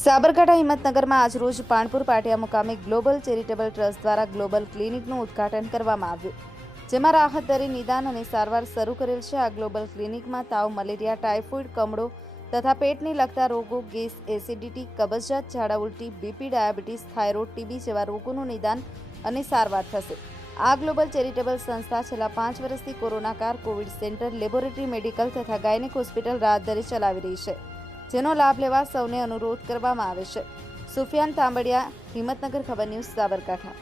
સાબરકાંઠા હિંમતનગરમાં આજરોજ પાણપુર પાટિયા મુકામે global charitable trust દ્વારા ગ્લોબલ ક્લિનિકનું ઉદ્ઘાટન કરવામાં આવ્યું, જેમાં રાહત દરે નિદાન અને સારવાર શરૂ કરેલ છે. આ ગ્લોબલ ક્લિનિકમાં તાવ, મલેરિયા, ટાઇફોઇડ, કમળો તથા પેટને લગતા રોગો, ગેસ, એસિડિટી, કબજિયાત, ઝાડા ઉલટી, બીપી, ડાયાબિટીસ, થાઇરોઇડ, ટીબી જેવા રોગોનું નિદાન અને સારવાર થશે. આ ગ્લોબલ ચેરિટેબલ સંસ્થા છેલ્લા 5 વર્ષથી corona car, Covid centre, laboratory, medical તથા ગાયનેક હોસ્પિટલ રાહત દરે ચલાવી રહી છે, જેનો લાભ લેવા સૌને અનુરોધ કરવામાં આવે છે. સુફિયાન તાંબડિયા, હિંમતનગર, ખબર ન્યૂઝ, સાબરકાંઠા.